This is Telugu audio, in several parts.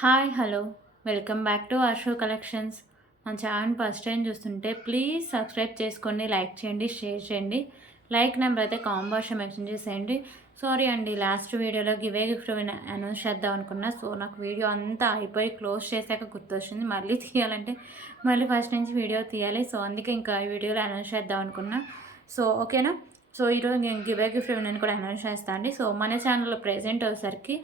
Hi hello welcome back to Asho collections. మన ఛానల్ ఫస్ట్ టైం చూస్తుంటే ప్లీజ్ సబ్స్క్రైబ్ చేసుకోండి, లైక్ చేయండి, షేర్ చేయండి. లైక్ నెంబర్ అయితే కామెంట్ బాక్స్లో మెన్షన్ చేసేయండి. సారీ అండి, లాస్ట్ వీడియోలో గివే గిఫ్ట్ అనౌన్స్ చేద్దాం అనుకున్నా. సో నాకు వీడియో అంతా అయిపోయి క్లోజ్ చేశాక గుర్తొచ్చింది మళ్ళీ తీయాలంటే మళ్ళీ ఫస్ట్ నుంచి వీడియో తీయాలి. సో అందుకే ఇంకా ఈ వీడియోలో అనౌన్స్ చేద్దాం అనుకున్నా. సో ఓకేనా. సో ఈరోజు నేను గివే గిఫ్ట్ అని కూడా అనౌన్స్ చేస్తాను అండి. సో మన ఛానల్లో ప్రెజెంట్ వచ్చేసరికి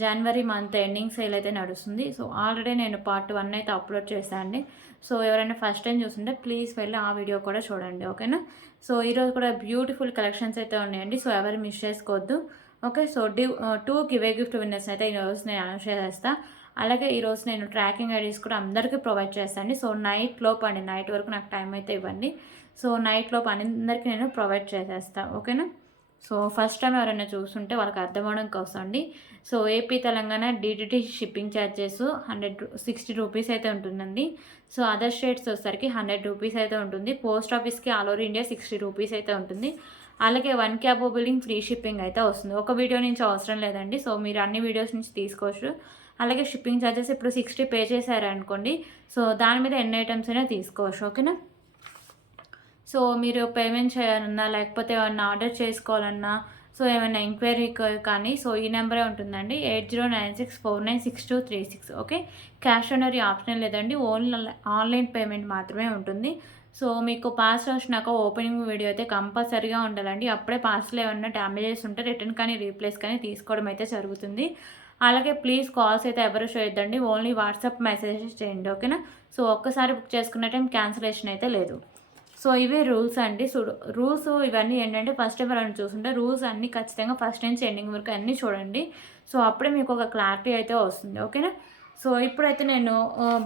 జనవరి మంత్ ఎండింగ్ సేల్ అయితే నడుస్తుంది. సో ఆల్రెడీ నేను పార్ట్ 1 అయితే అప్లోడ్ చేశాను అండి. సో ఎవరైనా ఫస్ట్ టైం చూస్తుంటే ప్లీజ్ వెళ్ళి ఆ వీడియో కూడా చూడండి, ఓకేనా. సో ఈరోజు కూడా బ్యూటిఫుల్ కలెక్షన్స్ అయితే ఉన్నాయండి. సో ఎవరు మిస్ చేసుకోవద్దు, ఓకే. సో 2 గివే గిఫ్ట్ విన్నర్స్ అయితే ఈరోజు నేను అనౌన్స్ చేస్తాను. అలాగే ఈరోజు నేను ట్రాకింగ్ ఐడీస్ కూడా అందరికీ ప్రొవైడ్ చేస్తాను. సో నైట్ లోపు అండి, నైట్ వరకు నాకు టైం అయితే ఇవ్వండి. సో నైట్ లోపు అందరికీ నేను ప్రొవైడ్ చేసేస్తాను, ఓకేనా. సో ఫస్ట్ టైం ఎవరైనా చూస్తుంటే వాళ్ళకి అర్థమవడం కోసం అండి. So AP Telangana DTT shipping charges 160 rupees అయితే ఉంటుందండి. సో అదర్ స్టేట్స్ వచ్చేసరికి 100 రూపీస్ అయితే ఉంటుంది. పోస్ట్ ఆఫీస్కి ఆల్ ఓవర్ ఇండియా 60 రూపీస్ అయితే ఉంటుంది. అలాగే 1 క్యాబ్ బిల్లింగ్ ఫ్రీ షిప్పింగ్ అయితే వస్తుంది. ఒక వీడియో నుంచి అవసరం లేదండి. సో మీరు అన్ని వీడియోస్ నుంచి తీసుకోవచ్చు. అలాగే షిప్పింగ్ ఛార్జెస్ ఇప్పుడు 60 పే చేశారనుకోండి, సో దాని మీద ఎన్ని ఐటమ్స్ అయినా తీసుకోవచ్చు, ఓకేనా. సో మీరు పేమెంట్ చేయాలన్నా లేకపోతే ఏమన్నా ఆర్డర్ చేసుకోవాలన్నా, సో ఏమైనా ఎంక్వైరీ కానీ సో ఈ నెంబరే ఉంటుందండి, 8096496236, okay. Cash on delivery option లేదండి, ఓన్లీ ఆన్లైన్ పేమెంట్ మాత్రమే ఉంటుంది. సో మీకు పార్సల్ వచ్చినాక ఓపెనింగ్ వీడియో అయితే కంపల్సరీగా ఉండాలండి. అప్పుడే పార్సల్ ఏమన్నా డ్యామేజెస్ ఉంటే రిటర్న్ కానీ రీప్లేస్ కానీ తీసుకోవడం అయితే జరుగుతుంది. అలాగే ప్లీజ్ కాల్స్ అయితే ఎవరు చేయొద్దండి, ఓన్లీ వాట్సాప్ మెసేజెస్ చేయండి, ఓకేనా. సో ఒక్కసారి బుక్ చేసుకున్న టైం క్యాన్సిలేషన్ అయితే లేదు. సో ఇవే రూల్స్ అండి. సో రూల్స్ ఇవన్నీ ఏంటంటే ఫస్ట్ టైం ఎవరైనా చూస్తుంటే రూల్స్ అన్నీ ఖచ్చితంగా ఫస్ట్ నుంచి ఎండింగ్ వరకు అన్నీ చూడండి. సో అప్పుడే మీకు ఒక క్లారిటీ అయితే వస్తుంది, ఓకేనా. సో ఇప్పుడైతే నేను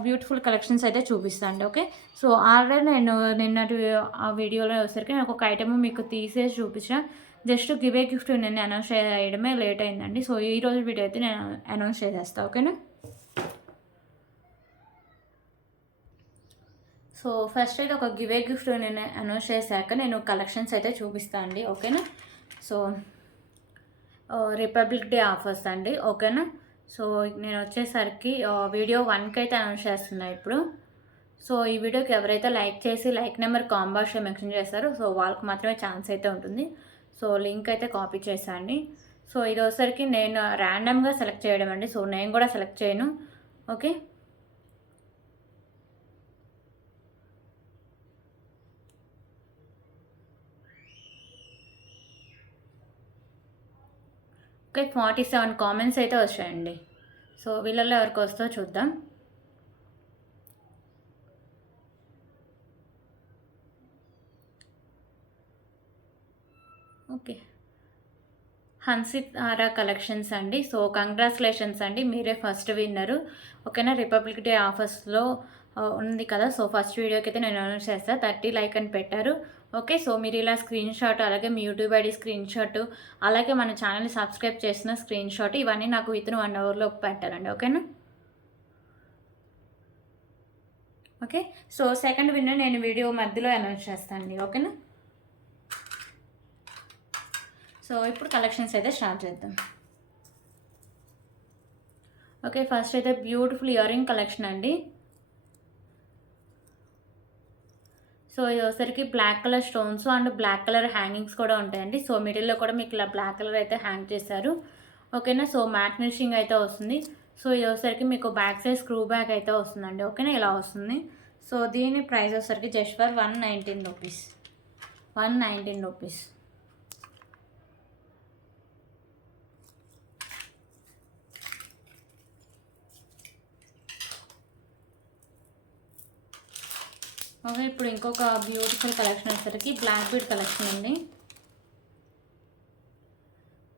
బ్యూటిఫుల్ కలెక్షన్స్ అయితే చూపిస్తాను అండి, ఓకే. సో ఆల్రెడీ నేను నిన్నటి ఆ వీడియోలో వచ్చేసరికి నాకు ఒక ఐటమ్ మీకు తీసేసి చూపించిన, జస్ట్ గివే గిఫ్ట్ నేను అనౌన్స్ చేయడమే లేట్ అయిందండి. సో ఈరోజు వీడియో అయితే నేను అనౌన్స్ చేసేస్తాను, ఓకేనా. సో ఫస్ట్ అయితే ఒక గివే గిఫ్ట్ నేను అనౌన్స్ చేశాక నేను కలెక్షన్స్ అయితే చూపిస్తాను అండి, ఓకేనా. సో రిపబ్లిక్ డే ఆఫర్స్ అండి, ఓకేనా. సో నేను వచ్చేసరికి వీడియో 1కి అయితే అనౌన్స్ చేస్తున్నా ఇప్పుడు. సో ఈ వీడియోకి ఎవరైతే లైక్ చేసి లైక్ నెంబర్ కాంబాక్స్లో మెన్షన్ చేస్తారో సో వాళ్ళకి మాత్రమే ఛాన్స్ అయితే ఉంటుంది. సో లింక్ అయితే కాపీ చేశాండి. సో ఇది వచ్చేసరికి నేను ర్యాండమ్గా సెలెక్ట్ చేయడం అండి. సో నేను కూడా సెలెక్ట్ చేయను, ఓకే. ఓకే, 47 కామెంట్స్ అయితే వచ్చాయండి. సో వీళ్ళల్లో ఎవరికి వస్తుందో చూద్దాం. ఓకే, హన్సిత్ ఆరా కలెక్షన్స్ అండి. సో కంగ్రాచులేషన్స్ అండి, మీరే ఫస్ట్ విన్నరు, ఓకేనా. రిపబ్లిక్ డే ఆఫర్స్లో ఉంది కదా. సో ఫస్ట్ వీడియోకి అయితే నేను అనౌన్స్ చేస్తాను, 30 లైక్ అని పెట్టారు, ఓకే. సో మీరు ఇలా స్క్రీన్ షాట్, అలాగే మీ యూట్యూబ్ ఐడి స్క్రీన్ షాట్, అలాగే మన ఛానల్ని సబ్స్క్రైబ్ చేసిన స్క్రీన్ షాట్, ఇవన్నీ నాకు విత్ 1 అవర్లో పెట్టాలండి, ఓకేనా. ఓకే, సో సెకండ్ విన్నర్ నేను వీడియో మధ్యలో అనౌన్స్ చేస్తాను అండి, ఓకేనా. సో ఇప్పుడు కలెక్షన్స్ అయితే స్టార్ట్ చేద్దాం. ఓకే, ఫస్ట్ అయితే బ్యూటిఫుల్ ఇయర్ రింగ్ కలెక్షన్ అండి. సో ఇది వచ్చరికి black colour stones and black colour hangings కూడా ఉంటాయండి. సో మిడిల్లో కూడా మీకు ఇలా బ్లాక్ కలర్ అయితే హ్యాంగ్ చేశారు, ఓకేనా. సో మ్యాట్ ఫినిషింగ్ అయితే వస్తుంది. సో ఇది వచ్చరికి మీకు బ్యాక్ సైడ్ స్క్రూ బ్యాగ్ అయితే వస్తుందండి, ఓకేనా. ఇలా వస్తుంది. సో దీని ప్రైస్ వచ్చరికి just for 119 rupees, 119 rupees. Okay, ఇప్పుడు ఇంకొక బ్యూటిఫుల్ కలెక్షన్ వచ్చేసరికి బ్లాక్ బీడ్ కలెక్షన్ అండి.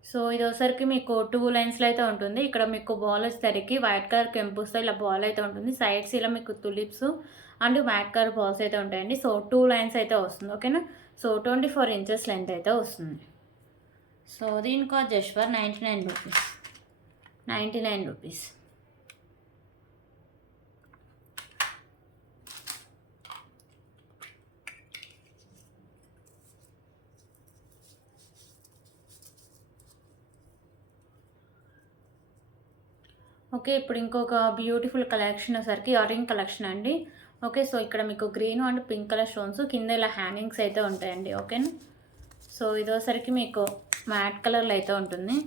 సో ఇది వచ్చరికి మీకు 2 లైన్స్లో అయితే ఉంటుంది. ఇక్కడ మీకు బాల్ వచ్చేసరికి వైట్ కలర్ కెంపుస్తో ఇలా బాల్ అయితే ఉంటుంది. సైడ్స్ ఇలా మీకు tulips and white colour balls అయితే ఉంటాయండి. సో 2 లైన్స్ అయితే వస్తుంది, ఓకేనా. సో 24 ఇంచెస్ లెంత్ అయితే వస్తుంది. సో దీని cost just for 99 rupees, 99 rupees. Okay. ఇప్పుడు ఇంకొక బ్యూటిఫుల్ కలెక్షన్ వచ్చేసరికి ఇయర్ రింగ్ కలెక్షన్ అండి. ఓకే. సో ఇక్కడ మీకు green and pink colour stones కింద ఇలా హ్యాంగింగ్స్ అయితే ఉంటాయండి. ఓకేనా. సో ఇదోసరికి మీకు మ్యాట్ కలర్లో అయితే ఉంటుంది.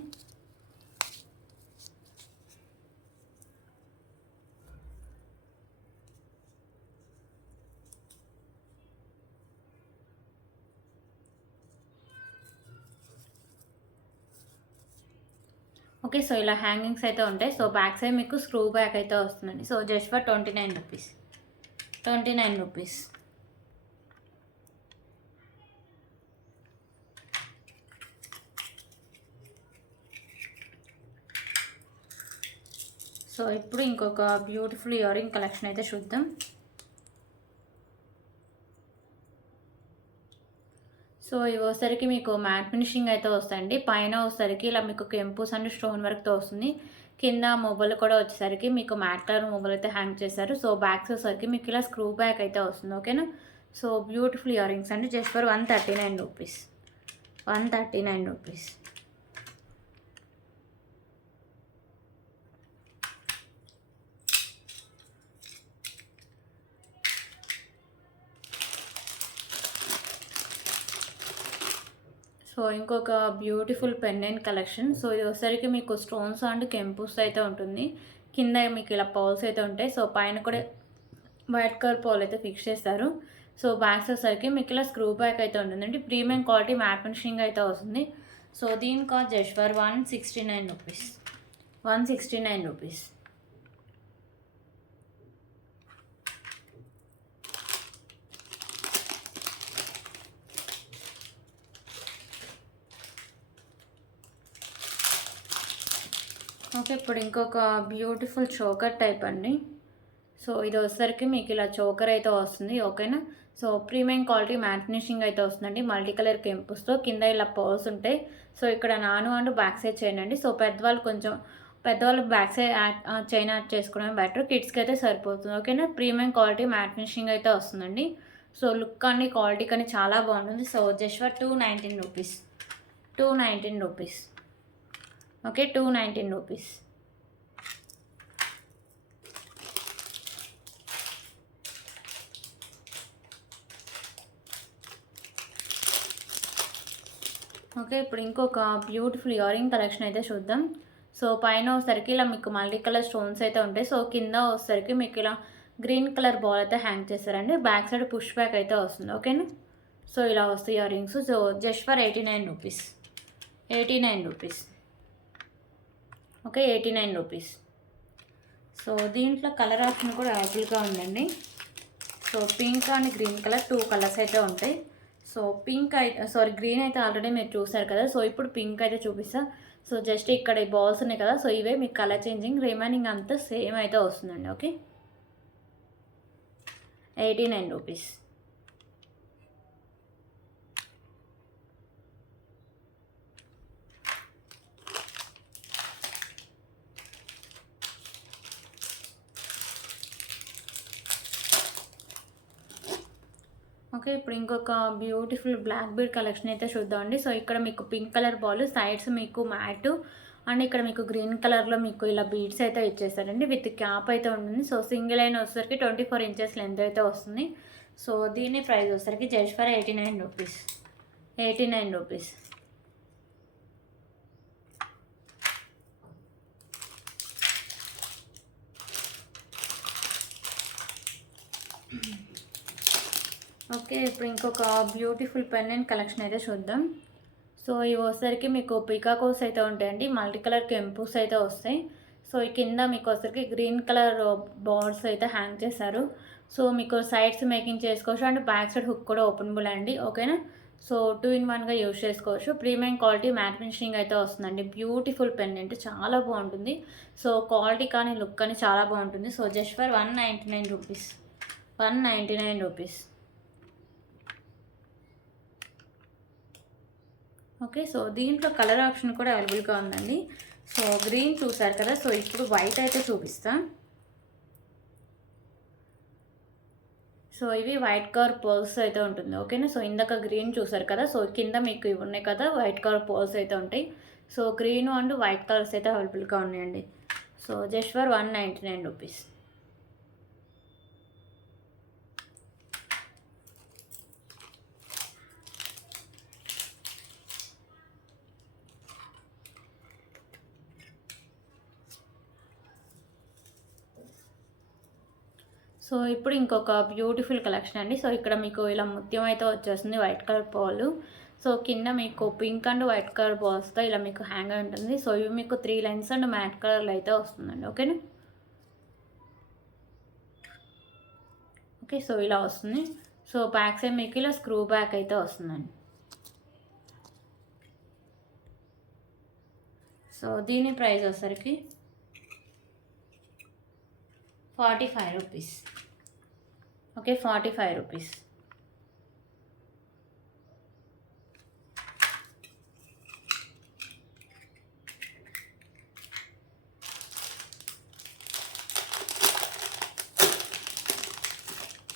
ఓకే. సో ఇలా హ్యాంగింగ్స్ అయితే ఉంటాయి. సో బ్యాక్ సైడ్ మీకు స్క్రూ బ్యాక్ అయితే వస్తుందండి. So just for 29 rupees. 29 rupees. So ఇప్పుడు ఇంకొక బ్యూటిఫుల్ ఇయర్ రింగ్ కలెక్షన్ అయితే చూద్దాం. సో ఇవి వచ్చేసరికి మీకు మ్యాట్ ఫినిషింగ్ అయితే వస్తాయండి. పైన వచ్చేసరికి ఇలా మీకు కెంపుస్ అండ్ స్టోన్ వర్క్తో వస్తుంది. కింద మొబైల్ కూడా వచ్చేసరికి మీకు మ్యాట్ కలర్ మొబైల్ అయితే హ్యాంగ్ చేశారు. సో బ్యాక్స్ వచ్చేసరికి మీకు ఇలా స్క్రూ బ్యాక్ అయితే వస్తుంది. ఓకేనా. సో బ్యూటిఫుల్ ఇయర్ రింగ్స్ అండి. Just for 139 rupees. 139 rupees. So ఇంకొక బ్యూటిఫుల్ పెండెంట్ కలెక్షన్. సో ఇది వచ్చేసరికి మీకు స్టోన్స్ అండ్ కెంపుస్ అయితే ఉంటుంది. కింద మీకు ఇలా పౌల్స్ అయితే ఉంటాయి. సో పైన కూడా వైట్ కలర్ పౌల్ అయితే ఫిక్స్ చేస్తారు. సో బ్యాక్స్ వచ్చేసరికి మీకు ఇలా స్క్రూ బ్యాక్ అయితే ఉంటుందండి. ప్రీమియం క్వాలిటీ మ్యాట్ ఫినిషింగ్ అయితే వస్తుంది. సో దీని cost just for 169 rupees. 169 rupees. Okay. ఇప్పుడు ఇంకొక బ్యూటిఫుల్ చోకర్ టైప్ అండి. సో ఇది వచ్చేసరికి మీకు ఇలా చోకర్ అయితే వస్తుంది. ఓకేనా. So premium quality matte finishing అయితే వస్తుందండి. మల్టీ కలర్ కెంపుస్తో కింద ఇలా పర్ల్స్ ఉంటాయి. సో ఇక్కడ నాను అండ్ బ్యాక్ సైడ్ చైన్ అండి. సో పెద్దవాళ్ళు బ్యాక్ సైడ్ చైన్ యాడ్ చేసుకోవడం బెటర్. కిడ్స్కి అయితే సరిపోతుంది. ఓకేనా. ప్రీమియం క్వాలిటీ మ్యాట్ ఫినిషింగ్ అయితే వస్తుందండి. సో లుక్ కానీ క్వాలిటీ కానీ చాలా బాగుంటుంది. So just for 219 rupees. 219 rupees. Okay. 219 rupees. Okay. ఇప్పుడు ఇంకొక బ్యూటిఫుల్ ఇయర్ రింగ్ కలెక్షన్ అయితే చూద్దాం. సో పైన వచ్చేసరికి ఇలా మీకు మల్టీ కలర్ స్టోన్స్ అయితే ఉంటాయి. సో కింద వచ్చేసరికి మీకు ఇలా గ్రీన్ కలర్ బాల్ అయితే హ్యాంగ్ చేస్తారండి. బ్యాక్ సైడ్ పుష్ బ్యాక్ అయితే వస్తుంది. ఓకేనా. సో ఇలా వస్తాయి ear rings. So just for 89 rupees. 89 rupees. Okay. 89 rupees. So దీంట్లో కలర్ ఆప్షన్ కూడా అవైలబుల్గా ఉందండి. So pink and green colour 2 colours అయితే ఉంటాయి. సో గ్రీన్ అయితే ఆల్రెడీ మీరు చూసారు కదా. సో ఇప్పుడు పింక్ అయితే చూపిస్తా. సో జస్ట్ ఇక్కడ ఈ బాల్స్ ఉన్నాయి కదా. సో ఇవే మీకు కలర్ చేంజింగ్, రిమైనింగ్ అంతా సేమ్ అయితే వస్తుందండి. ఓకే. 89 రూపీస్. ఓకే. ఇప్పుడు ఇంకొక బ్యూటిఫుల్ బ్లాక్ బీడ్ కలెక్షన్ అయితే చూద్దామండి. సో ఇక్కడ మీకు పింక్ కలర్ బాల్, సైడ్స్ మీకు మ్యాట్ అండ్ ఇక్కడ మీకు గ్రీన్ కలర్లో మీకు ఇలా బీడ్స్ అయితే ఇచ్చేస్తారండి. విత్ క్యాప్ అయితే ఉంటుంది. సో సింగిల్ లైన్ వచ్చేసరికి 24 ఇంచెస్ లెంత్ అయితే వస్తుంది. సో దీని ప్రైస్ వచ్చేసరికి just for 89 rupees. 89 rupees. Okay. ఇప్పుడు ఇంకొక బ్యూటిఫుల్ పెండెంట్ కలెక్షన్ అయితే చూద్దాం. సో ఇవి వచ్చేసరికి మీకు పికాకోస్ అయితే ఉంటాయండి. మల్టీ కలర్ కెంపుస్ అయితే వస్తాయి. సో ఈ కింద మీకు వచ్చేసరికి గ్రీన్ కలర్ బాల్స్ అయితే హ్యాంగ్ చేశారు. సో మీకు సైడ్స్ మేకింగ్ చేసుకోవచ్చు అండ్ బ్యాక్ సైడ్ హుక్ కూడా ఓపెనబుల్ అండి. ఓకేనా. సో 2 in 1గా యూజ్ చేసుకోవచ్చు. ప్రీమియం క్వాలిటీ మ్యాట్ ఫినిషింగ్ అయితే వస్తుందండి. బ్యూటిఫుల్ పెండెంట్ చాలా బాగుంటుంది. సో క్వాలిటీ కానీ లుక్ కానీ చాలా బాగుంటుంది. So just for 199 rupees. 199 rupees. Okay. So దీంట్లో కలర్ ఆప్షన్ కూడా అవైలబుల్గా ఉందండి. సో గ్రీన్ చూసారు కదా. సో ఇప్పుడు వైట్ అయితే చూపిస్తా. సో ఇవి వైట్ కలర్ పర్ల్స్ అయితే ఉంటుంది. ఓకేనా. సో ఇందాక గ్రీన్ చూసారు కదా. సో కింద మీకు ఇవి ఉన్నాయి కదా వైట్ కలర్ పర్ల్స్ అయితే ఉంటాయి. So green and white colours అయితే అవైలబుల్గా ఉన్నాయండి. So just for 199 rupees. So ఇప్పుడు ఇంకొక బ్యూటిఫుల్ కలెక్షన్ అండి. సో ఇక్కడ మీకు ఇలా ముత్యం అయితే వచ్చేస్తుంది, వైట్ కలర్ బాల్. సో కింద మీకు పింక్ అండ్ వైట్ కలర్ బాల్స్తో ఇలా మీకు హ్యాంగ్ అయి ఉంటుంది. సో ఇవి మీకు 3 లైన్స్ అండ్ మ్యాట్ కలర్లో అయితే వస్తుందండి. ఓకేనా? ఓకే, సో ఇలా వస్తుంది. సో బ్యాక్ సైడ్ మీకు ఇలా స్క్రూ బ్యాక్ అయితే వస్తుందండి. సో దీని ప్రైస్ వచ్చేసరికి 45 రూపీస్. Okay, 45 rupees.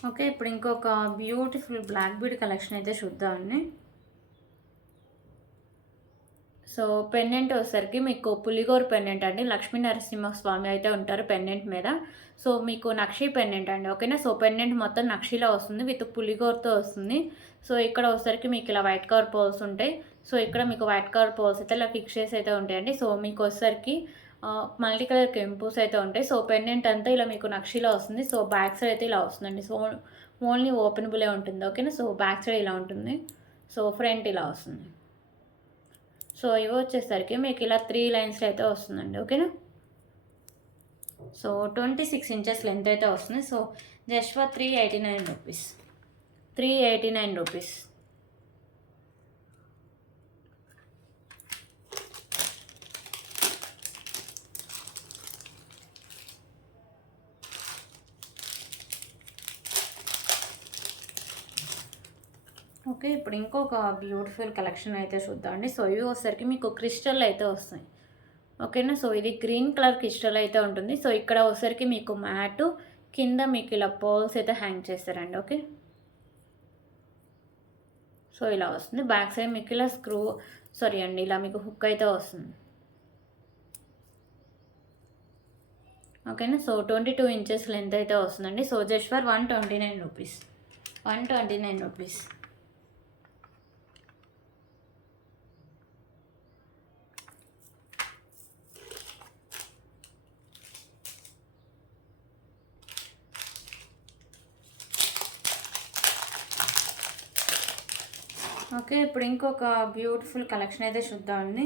ఓకే, ఇప్పుడు ఇంకొక బ్యూటిఫుల్ బ్లాక్ బీడ్ కలెక్షన్ అయితే చూద్దామండి. సో పెండెంట్ వచ్చేసరికి మీకు పులిగోరు పెండెంట్ అండి. లక్ష్మీ నరసింహస్వామి అయితే ఉంటారు పెండెంట్ మీద. సో మీకు నక్షి పెండెంట్ అండి. ఓకేనా? సో పెండెంట్ మొత్తం నక్షిలో వస్తుంది, విత్ పులిగోరుతో వస్తుంది. సో ఇక్కడ వచ్చేసరికి మీకు ఇలా వైట్ కలర్ పోల్స్ ఉంటాయి. సో ఇక్కడ మీకు వైట్ కలర్ పోల్స్ అయితే ఇలా ఫిక్స్ చేసి అయితే ఉంటాయండి. సో మీకు వచ్చేసరికి మల్టీ కలర్ కెంపుస్ అయితే ఉంటాయి. సో పెండెంట్ అంతా ఇలా మీకు నక్షిలో వస్తుంది. సో బ్యాక్ సైడ్ అయితే ఇలా వస్తుందండి. సో ఓన్లీ ఓపెనబులే ఉంటుంది. ఓకేనా? సో బ్యాక్ సైడ్ ఇలా ఉంటుంది. సో ఫ్రంట్ ఇలా వస్తుంది. సో ఇవి వచ్చేసరికి మీకు ఇలా 3 లైన్స్లో అయితే వస్తుందండి. ఓకేనా? సో 26 ఇంచెస్ లెంత్ అయితే వస్తుంది. So just for 389 rupees. 389 rupees. Okay, ఇప్పుడు ఇంకొక బ్యూటిఫుల్ కలెక్షన్ అయితే చూద్దామండి. సో ఇవి వచ్చేసరికి మీకు క్రిస్టల్ అయితే వస్తాయి. ఓకేనా? సో ఇది గ్రీన్ కలర్ క్రిస్టల్ అయితే ఉంటుంది. సో ఇక్కడ వచ్చేసరికి మీకు మ్యాటు, కింద మీకు ఇలా పోల్స్ అయితే హ్యాంగ్ చేస్తారండి. ఓకే, సో ఇలా వస్తుంది. బ్యాక్ సైడ్ మీకు ఇలా ఇలా మీకు హుక్ అయితే వస్తుంది. ఓకేనా? సో 22 ఇంచెస్ లెంత్ అయితే వస్తుందండి. So just for 129 rupees. 129 rupees. Okay, ఇప్పుడు ఇంకొక బ్యూటిఫుల్ కలెక్షన్ అయితే చూద్దామండి.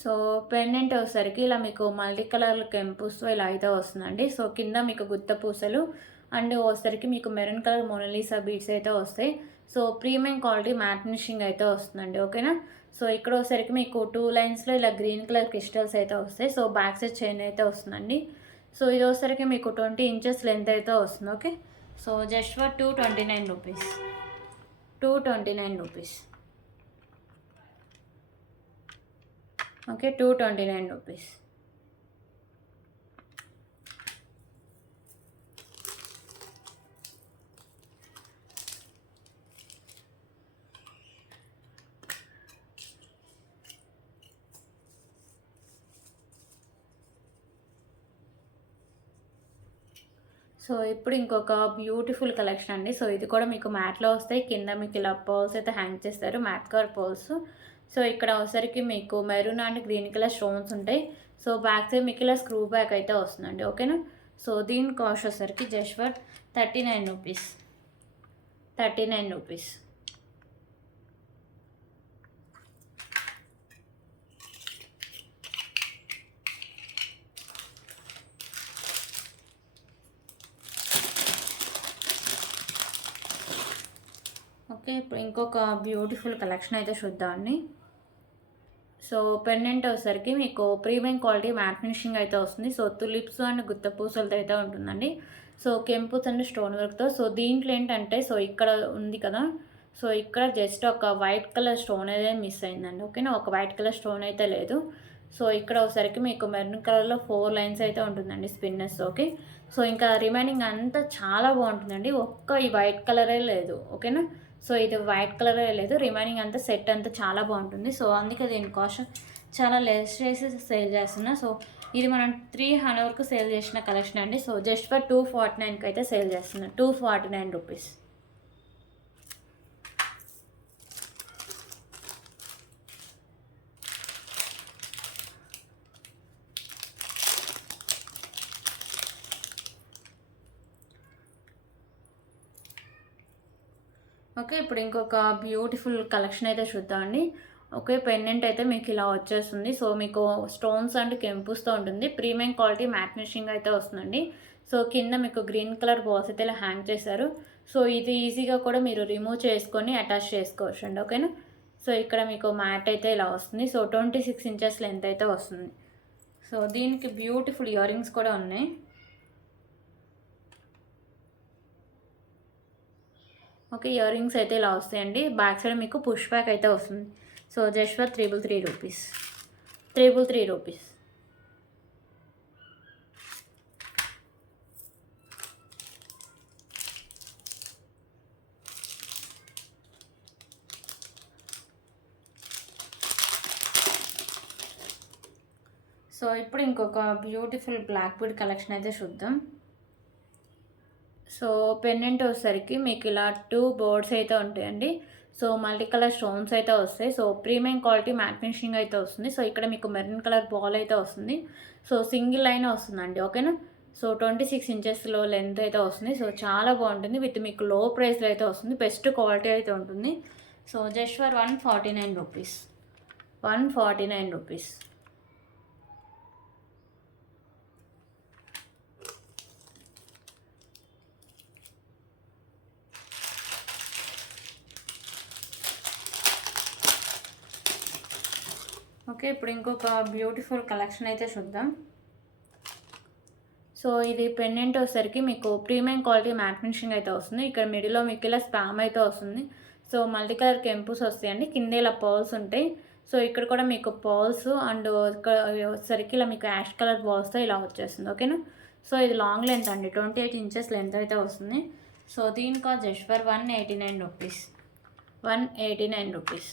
సో పెండెంట్ వచ్చేసరికి ఇలా మీకు మల్టీ కలర్ కెంపుస్తో ఇలా అయితే వస్తుందండి. సో కింద మీకు గుత్త పూసలు అండ్ వచ్చేసరికి మీకు మెరూన్ కలర్ మోనాలిసా బీడ్స్ అయితే వస్తాయి. So premium quality matte finishing అయితే వస్తుందండి. ఓకేనా? సో ఇక్కడ వచ్చేసరికి మీకు 2 లైన్స్లో ఇలా గ్రీన్ కలర్ క్రిస్టల్స్ అయితే వస్తాయి. సో బ్యాక్ సైడ్ చైన్ అయితే వస్తుందండి. సో ఇది వచ్చేసరికి మీకు 20 ఇంచెస్ లెంత్ అయితే వస్తుంది. Okay, so just for 229 rupees. 229 rupees. Okay, 229 rupees. So ఇప్పుడు ఇంకొక బ్యూటిఫుల్ కలెక్షన్ అండి. సో ఇది కూడా మీకు మ్యాట్లో వస్తాయి. కింద మీకు ఇలా పర్ల్స్ అయితే హ్యాంగ్ చేస్తారు, మ్యాట్ కలర్ పర్ల్స్. సో ఇక్కడ వచ్చేసరికి మీకు maroon and green colour stones ఉంటాయి. సో బ్యాక్ సైడ్ మీకు ఇలా స్క్రూ బ్యాక్ అయితే వస్తుందండి. ఓకేనా? సో దీని కాస్ట్ వచ్చేసరికి just for 39 rupees. 39 rupees. Okay, ఇప్పుడు ఇంకొక బ్యూటిఫుల్ కలెక్షన్ అయితే చూద్దామండి. సో పెండెంట్ వచ్చేసరికి మీకు ప్రీమియం క్వాలిటీ మ్యాట్ ఫినిషింగ్ అయితే వస్తుంది. సో తులిప్స్ అండ్ గుత్త పూసలతో అయితే ఉంటుందండి. సో కెంపుస్ అండ్ స్టోన్ వర్క్తో. సో దీంట్లో ఏంటంటే సో ఇక్కడ ఉంది కదా, సో ఇక్కడ జస్ట్ ఒక వైట్ కలర్ స్టోన్ అయితే మిస్ అయిందండి. ఓకేనా? ఒక వైట్ కలర్ స్టోన్ అయితే లేదు. సో ఇక్కడ ఒకసారికి మీకు మెరూన్ కలర్లో 4 లైన్స్ అయితే ఉంటుందండి స్పిన్నర్స్. ఓకే, సో ఇంకా రిమైనింగ్ అంతా చాలా బాగుంటుందండి. ఒక్క ఈ వైట్ కలరే లేదు. ఓకేనా? సో ఇది వైట్ కలరే లేదు, రిమైనింగ్ అంతా సెట్ అంతా చాలా బాగుంటుంది. సో అందుకే దీని కాస్ట్ చాలా లెస్ చేసి సేల్ చేస్తున్నా. సో ఇది మనం 300 వరకు సేల్ చేసిన కలెక్షన్ అండి. సో జస్ట్ ఫర్ 249కి అయితే సేల్ చేస్తున్నా, 249 రూపీస్. ఓకే, ఇప్పుడు ఇంకొక బ్యూటిఫుల్ కలెక్షన్ అయితే చూద్దామండి. ఓకే, పెండెంట్ అయితే మీకు ఇలా వచ్చేస్తుంది. సో మీకు స్టోన్స్ అండ్ కెంపుస్తో ఉంటుంది. ప్రీమియం క్వాలిటీ మ్యాట్ ఫినిషింగ్ అయితే వస్తుందండి. సో కింద మీకు గ్రీన్ కలర్ బాల్స్ అయితే ఇలా హ్యాంగ్ చేశారు. సో ఇది ఈజీగా కూడా మీరు రిమూవ్ చేసుకొని అటాచ్ చేసుకోవచ్చు అండి. ఓకేనా. సో ఇక్కడ మీకు మ్యాట్ అయితే ఇలా వస్తుంది. సో 26 ఇంచెస్ లెంత్ అయితే వస్తుంది. సో దీనికి బ్యూటిఫుల్ ఇయర్ రింగ్స్ కూడా ఉన్నాయి. ఓకే, ఇయర్ రింగ్స్ అయితే ఇలా వస్తాయండి. బ్యాక్ సైడ్ మీకు పుష్ బ్యాక్ అయితే వస్తుంది. So just for 333 rupees, 333 rupees. So ఇప్పుడు ఇంకొక బ్యూటిఫుల్ బ్లాక్ బీడ్ కలెక్షన్ అయితే చూద్దాం. సో పెండెంట్ వచ్చేసరికి మీకు ఇలా 2 బోర్డ్స్ అయితే ఉంటాయండి. సో మల్టీ కలర్ స్టోన్స్ అయితే వస్తాయి. So premium quality matte finishing అయితే వస్తుంది. సో ఇక్కడ మీకు మెరూన్ కలర్ బాల్ అయితే వస్తుంది. సో సింగిల్ లైన్ వస్తుందండి. ఓకేనా. సో 26 ఇంచెస్లో లెంత్ అయితే వస్తుంది. సో చాలా బాగుంటుంది. విత్ మీకు లో ప్రైస్లో అయితే వస్తుంది. బెస్ట్ క్వాలిటీ అయితే ఉంటుంది. So just for 149 rupees, 149 rupees. Okay, ఇప్పుడు ఇంకొక బ్యూటిఫుల్ కలెక్షన్ అయితే చూద్దాం. సో ఇది పెండెంట్ వచ్చేసరికి మీకు ప్రీమియం క్వాలిటీ మ్యాట్ ఫినిషింగ్ అయితే వస్తుంది. ఇక్కడ మిడిల్లో మీకు ఇలా స్పామ్ అయితే వస్తుంది. సో మల్టీ కలర్ కెంపుస్ వస్తాయండి. కింద ఇలా పర్ల్స్ ఉంటాయి. సో ఇక్కడ కూడా మీకు పర్ల్స్ అండ్ ఇక్కడ వచ్చేసరికి ఇలా మీకు యాష్ కలర్ బాల్స్తో ఇలా వచ్చేస్తుంది. ఓకేనా. సో ఇది లాంగ్ లెంత్ అండి, 28 ఇంచెస్ లెంత్ అయితే వస్తుంది. సో దీని cost just for 189 rupees, 189 rupees.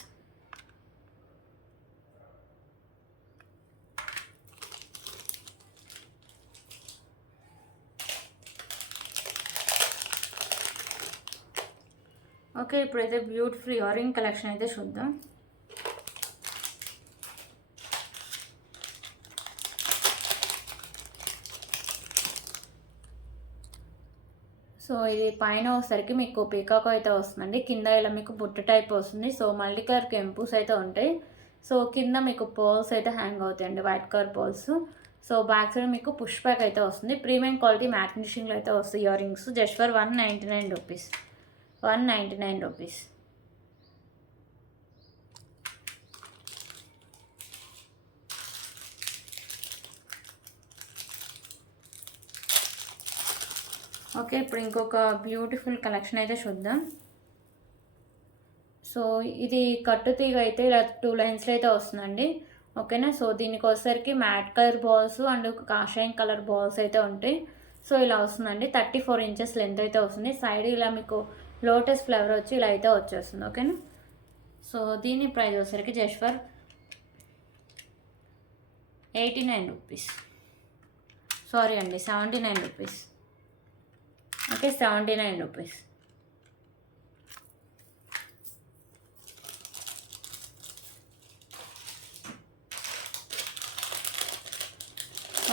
Okay, ఇప్పుడైతే బ్యూటిఫుల్ ఇయర్ రింగ్ కలెక్షన్ అయితే చూద్దాం. సో ఇది పైన వచ్చేసరికి మీకు పీకాక్ అయితే వస్తుందండి. కింద ఇలా మీకు బుట్ట టైప్ వస్తుంది. సో మల్టీ కలర్ కెంపుస్ అయితే ఉంటాయి. సో కింద మీకు పర్ల్స్ అయితే హ్యాంగ్ అవుతాయండి, white colour pearls. So back side మీకు పుష్ బ్యాక్ అయితే వస్తుంది. ప్రీమియం క్వాలిటీ మ్యాట్ ఫినిషింగ్లో అయితే వస్తాయి ear rings. Just for 199 rupees, 199 rupees. Okay, ఇప్పుడు ఇంకొక బ్యూటిఫుల్ కలెక్షన్ అయితే చూద్దాం. సో ఇది కట్టు తీగ అయితే ఇలా 2 లైన్స్లో అయితే వస్తుందండి. ఓకేనా. సో దీనికి వచ్చేసరికి మ్యాట్ కలర్ బాల్స్ అండ్ కాషాయం కలర్ బాల్స్ అయితే ఉంటాయి. సో ఇలా వస్తుందండి. 34 ఇంచెస్ లెంత్ అయితే వస్తుంది. సైడ్ ఇలా మీకు లోటస్ ఫ్లేవర్ వచ్చి ఇలా అయితే వచ్చేస్తుంది. ఓకేనా. సో దీని ప్రైస్ వచ్చేసరికి జస్ట్ ఫర్ 89 రూపీస్, సారీ అండి 79 రూపీస్. Okay, 79 rupees.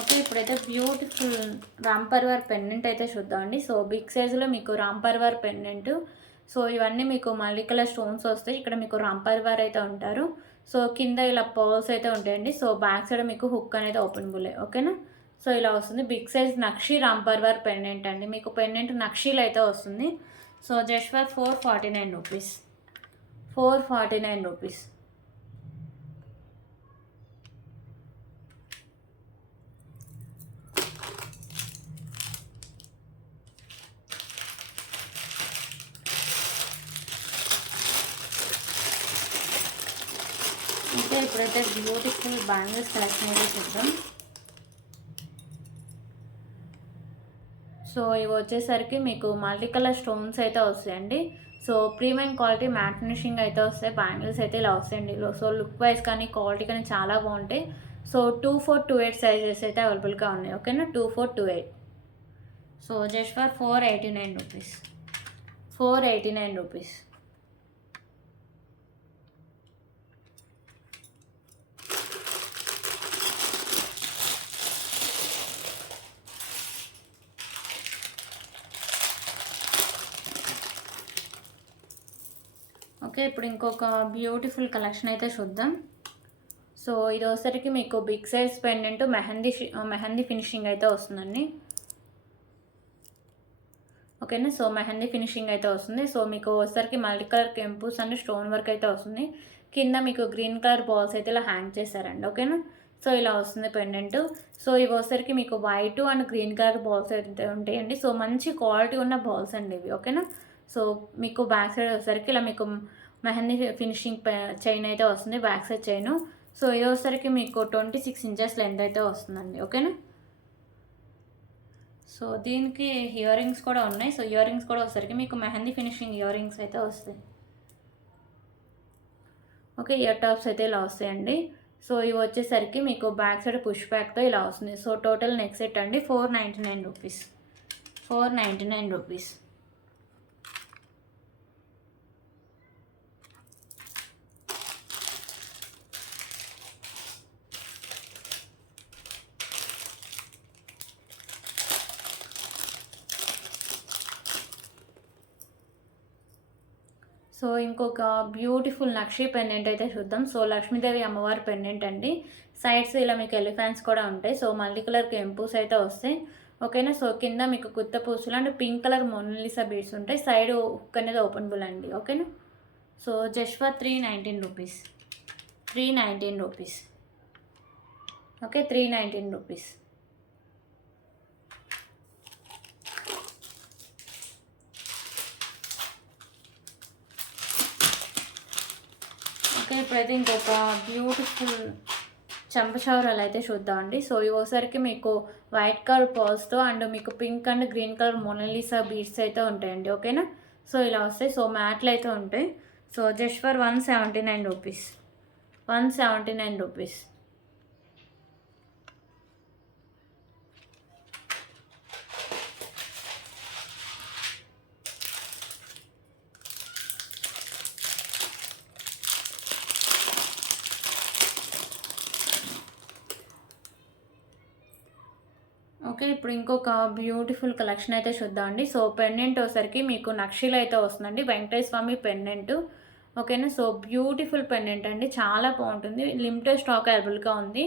ఓకే, ఇప్పుడైతే బ్యూటిఫుల్ రామ్ పర్వార్ పెండెంట్ అయితే చూద్దామండి. సో బిగ్ సైజులో మీకు రామ్ పర్వార్ పెండెంట్. సో ఇవన్నీ మీకు మల్టీ కలర్ స్టోన్స్ వస్తాయి. ఇక్కడ మీకు రామ్ పర్వార్ అయితే ఉంటారు. సో కింద ఇలా పర్ల్స్ అయితే ఉంటాయండి. సో బ్యాక్ సైడ్ మీకు హుక్ అనేది ఓపెనబుల్. ఓకేనా. సో ఇలా వస్తుంది. బిగ్ సైజ్ నక్షి రామ్ పర్వార్ పెండెంట్ అండి. మీకు పెండెంట్ నక్షీలు అయితే వస్తుంది. So just for 449 rupees, 449 rupees. Okay, ఇప్పుడైతే బ్యూటిఫుల్ బ్యాంగిల్స్ కలెక్షన్ అయితే చూద్దాం. సో ఇవి వచ్చేసరికి మీకు మల్టీ కలర్ స్టోన్స్ అయితే వస్తాయండి. So premium quality matte finishing అయితే వస్తాయి. బ్యాంగిల్స్ అయితే ఇలా వస్తాయండి. సో లుక్ వైజ్ కానీ క్వాలిటీ కానీ చాలా బాగుంటాయి. సో 2428 సైజెస్ అయితే అవైలబుల్గా ఉన్నాయి. ఓకేనా, 2428. So just for 489 rupees. 489 rupees. Okay, ఇప్పుడు ఇంకొక బ్యూటిఫుల్ కలెక్షన్ అయితే చూద్దాం. సో ఇది వచ్చేసరికి మీకు big size pendant mehndi finishing అయితే వస్తుందండి. ఓకేనా, సో మెహందీ ఫినిషింగ్ అయితే వస్తుంది. సో మీకు వచ్చేసరికి మల్టీ కలర్ కెంపుస్ అండ్ స్టోన్ వర్క్ అయితే వస్తుంది. కింద మీకు గ్రీన్ కలర్ బాల్స్ అయితే ఇలా హ్యాంగ్ చేశారండి. ఓకేనా, సో ఇలా వస్తుంది పెండెంట్. సో ఇవి వచ్చేసరికి మీకు white and green colour balls అయితే ఉంటాయండి. సో మంచి క్వాలిటీ ఉన్న బాల్స్ అండి ఇవి. ఓకేనా, సో మీకు బ్యాక్ సైడ్ వచ్చేసరికి ఇలా మీకు మెహందీ ఫినిషింగ్ చైన్ అయితే వస్తుంది, బ్యాక్ సైడ్ చైన్. సో ఇది వచ్చేసరికి మీకు 26 ఇంచెస్ లెంత్ అయితే వస్తుందండి. ఓకేనా, సో దీనికి ఇయర్ రింగ్స్ కూడా ఉన్నాయి. సో ఇయర్ రింగ్స్ కూడా వచ్చేసరికి మీకు మెహందీ ఫినిషింగ్ ఇయర్ రింగ్స్ అయితే వస్తాయి. ఓకే, ఇయర్ టాప్స్ అయితే ఇలా వస్తాయండి. సో ఇవి వచ్చేసరికి మీకు బ్యాక్ సైడ్ పుష్ బ్యాక్తో ఇలా వస్తుంది. సో టోటల్ నెక్ సెట్ అండి 499 రూపీస్. 499 రూపీస్. సో ఇంకొక బ్యూటిఫుల్ నక్షి పెండెంట్ అయితే చూద్దాం. సో లక్ష్మీదేవి అమ్మవారి పెండెంట్ అండి. సైడ్స్ ఇలా మీకు ఎలిఫెంట్స్ కూడా ఉంటాయి. సో మల్టీ కలర్ కెంపూస్ అయితే వస్తాయి. ఓకేనా, సో కింద మీకు కుత్త పూసలు and pink colour Mona Lisa beads ఉంటాయి. సైడ్ హుక్ అనేది ఓపెనబుల్ అండి. ఓకేనా, so just for 319 rupees. 319 rupees. Okay, 319 rupees. Okay, ఇప్పుడైతే ఇంకొక బ్యూటిఫుల్ చంపచౌరాలు అయితే చూద్దామండి. సో ఇవి ఒకసారికి మీకు వైట్ కలర్ పర్ల్స్తో అండ్ మీకు pink and green colour Mona Lisa beads అయితే ఉంటాయండి. ఓకేనా, సో ఇలా వస్తాయి. సో మ్యాట్లు అయితే ఉంటాయి. So just for 179 rupees. 179 rupees. Okay, ఇప్పుడు ఇంకొక బ్యూటిఫుల్ కలెక్షన్ అయితే చూద్దామండి. సో పెండెంట్ వచ్చేసరికి మీకు నక్షీలు అయితే వస్తుందండి, వెంకటేశ్వర స్వామి పెండెంట్. ఓకేనా, సో బ్యూటిఫుల్ పెండెంట్ అండి, చాలా బాగుంటుంది. లిమిటెడ్ స్టాక్ అవైలబుల్గా ఉంది.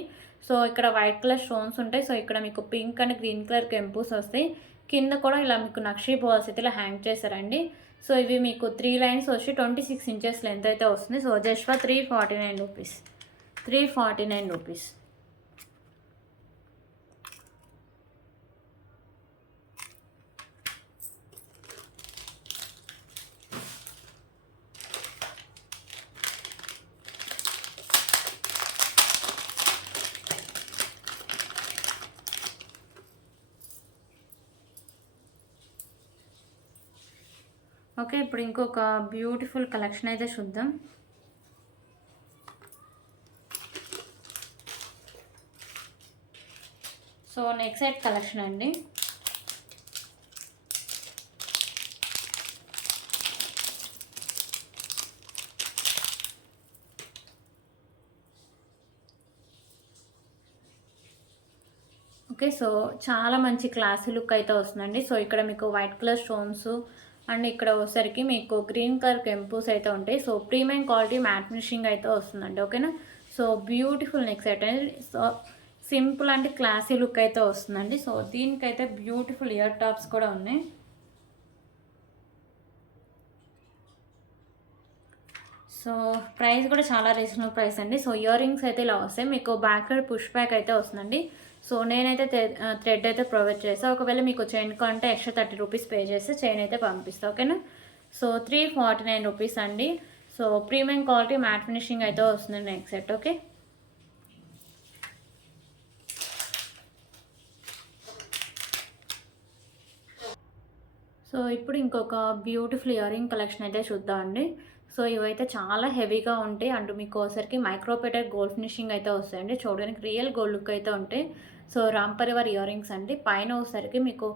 సో ఇక్కడ వైట్ కలర్ స్టోన్స్ ఉంటాయి. సో ఇక్కడ మీకు పింక్ అండ్ గ్రీన్ కలర్ కెంపూస్ వస్తాయి. కింద కూడా ఇలా మీకు నక్షీ బాల్స్ అయితే ఇలా హ్యాంగ్ చేశారండి. సో ఇవి మీకు 3 లైన్స్ వచ్చి 26 ఇంచెస్ లెంత్ అయితే వస్తుంది. So just for 349 rupees. 349 rupees. Okay, ఇప్పుడు ఇంకొక బ్యూటిఫుల్ కలెక్షన్ అయితే చూద్దాం. సో నెక్ సెట్ కలెక్షన్ అండి. ఓకే, సో చాలా మంచి క్లాసీ లుక్ అయితే వస్తుందండి. సో ఇక్కడ మీకు వైట్ కలర్ స్టోన్స్ అండ్ ఇక్కడ వచ్చేసరికి మీకు గ్రీన్ కలర్ కెంపూస్ అయితే ఉంటాయి. So premium quality matte finishing అయితే వస్తుందండి. ఓకేనా, సో బ్యూటిఫుల్ నెక్ సెట్ అనేది. సో సింపుల్ అంటే క్లాసీ లుక్ అయితే వస్తుందండి. సో దీనికైతే బ్యూటిఫుల్ ఇయర్ టాప్స్ కూడా ఉన్నాయి. సో ప్రైస్ కూడా చాలా రీజనబుల్ ప్రైస్ అండి. సో ఇయర్ రింగ్స్ అయితే ఇలా వస్తాయి. మీకు బ్యాక్ సైడ్ పుష్ బ్యాక్ అయితే వస్తుందండి. సో నేనైతే థ్రెడ్ అయితే ప్రొవైడ్ చేస్తాను. ఒకవేళ మీకు చైన్ కంటే ఎక్స్ట్రా 30 రూపీస్ పే చేస్తే చైన్ అయితే పంపిస్తాను. ఓకేనా, సో 349 రూపీస్ అండి. So premium quality matte finishing అయితే వస్తుంది neck set. Okay, so so ఇప్పుడు ఇంకొక బ్యూటిఫుల్ ఇయర్ రింగ్ కలెక్షన్ అయితే చూద్దామండి. సో ఇవైతే చాలా హెవీగా ఉంటాయి. అండ్ మీకు ఒకసారికి మైక్రోపేటెడ్ గోల్డ్ ఫినిషింగ్ అయితే వస్తాయండి. చూడడానికి రియల్ గోల్డ్ లుక్ అయితే ఉంటాయి. So Ram Parivar ear rings అండి. పైన ఒకసారికి మీకు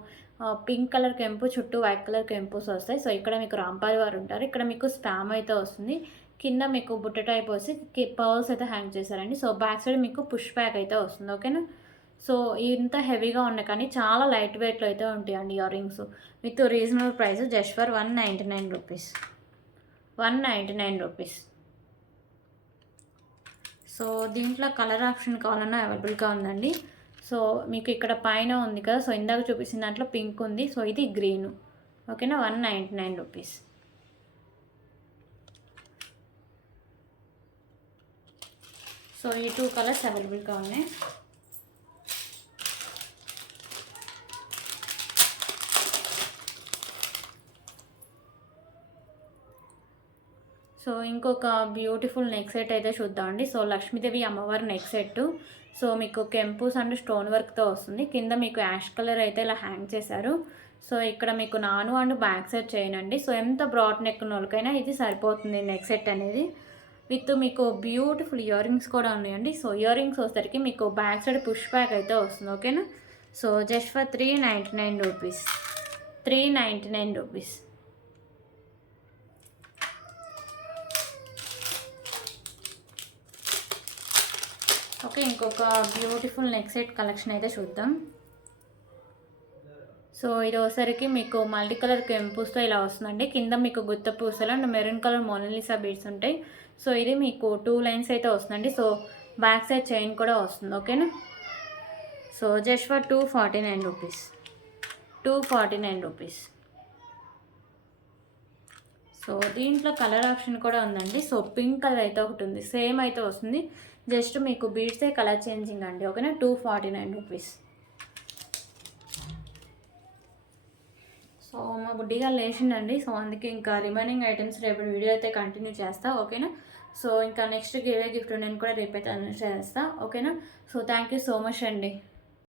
పింక్ కలర్ కెంపు, చుట్టూ వైట్ కలర్ కెంపుస్ వస్తాయి. సో ఇక్కడ మీకు రామ్ పరివార్ ఉంటారు. ఇక్కడ మీకు స్పామ్ అయితే వస్తుంది. కింద మీకు బుట్ట టైప్ వచ్చి పర్ల్స్ అయితే హ్యాంగ్ చేశారండి. సో బ్యాక్ సైడ్ మీకు పుష్ బ్యాక్ అయితే వస్తుంది. ఓకేనా. సో ఇంత హెవీగా ఉన్నాయి కానీ చాలా లైట్ వెయిట్లో అయితే ఉంటాయండి ear rings with reasonable price just for 199 rupees. 199 rupees. So దీంట్లో కలర్ ఆప్షన్ కావాలన్నా అవైలబుల్గా ఉందండి. సో మీకు ఇక్కడ పైన ఉంది కదా, సో ఇందాక చూపించిన దాంట్లో పింక్ ఉంది. సో ఇది గ్రీన్. ఓకేనా. 199 రూపీస్. సో ఈ 2 కలర్స్ అవైలబుల్గా ఉన్నాయి. సో ఇంకొక బ్యూటిఫుల్ నెక్ సెట్ అయితే చూద్దామండి. సో లక్ష్మీదేవి అమ్మవారి నెక్ సెట్. సో మీకు కెంపుస్ అండ్ స్టోన్ వర్క్తో వస్తుంది. కింద మీకు యాష్ కలర్ అయితే ఇలా హ్యాంగ్ చేశారు. సో ఇక్కడ మీకు నాను అండ్ బ్యాక్ సైడ్ చేయనండి. సో ఎంత బ్రాడ్ నెక్ ఉన్నోళ్ళకైనా ఇది సరిపోతుంది నెక్ సెట్ అనేది. విత్ మీకు బ్యూటిఫుల్ ఇయర్ రింగ్స్ కూడా ఉన్నాయండి. సో ఇయర్ రింగ్స్ వచ్చేసరికి మీకు బ్యాక్ సైడ్ పుష్ బ్యాక్ అయితే వస్తుంది. ఓకేనా. So just for 399 rupees. 399 rupees. Okay ఇంకొక బ్యూటిఫుల్ నెక్ సెట్ కలెక్షన్ అయితే చూద్దాం. సో ఇది ఒకసారికి మీకు మల్టీ కలర్ కెంపుస్తో ఇలా వస్తుందండి. కింద మీకు గుత్త పూసలు and maroon colour Mona Lisa beads ఉంటాయి. సో ఇది మీకు 2 లైన్స్ అయితే వస్తుందండి. సో బ్యాక్ సైడ్ చైన్ కూడా వస్తుంది. ఓకేనా. So just for 249 rupees. 249 rupees. So దీంట్లో కలర్ ఆప్షన్ కూడా ఉందండి. సో పింక్ కలర్ అయితే ఒకటి ఉంది. సేమ్ అయితే వస్తుంది. జస్ట్ మీకు బీడ్సే కలర్ చేంజింగ్ అండి. ఓకేనా. 249 రూపీస్. సో మా బుడ్డిగా లేచిందండి. సో అందుకే ఇంకా రిమైనింగ్ ఐటమ్స్ రేపు వీడియో అయితే కంటిన్యూ చేస్తా. ఓకేనా. సో ఇంకా నెక్స్ట్ గిఫ్ట్ నేను కూడా రేపైతే అనౌన్స్ చేస్తా. ఓకేనా. So thank you so much అండి.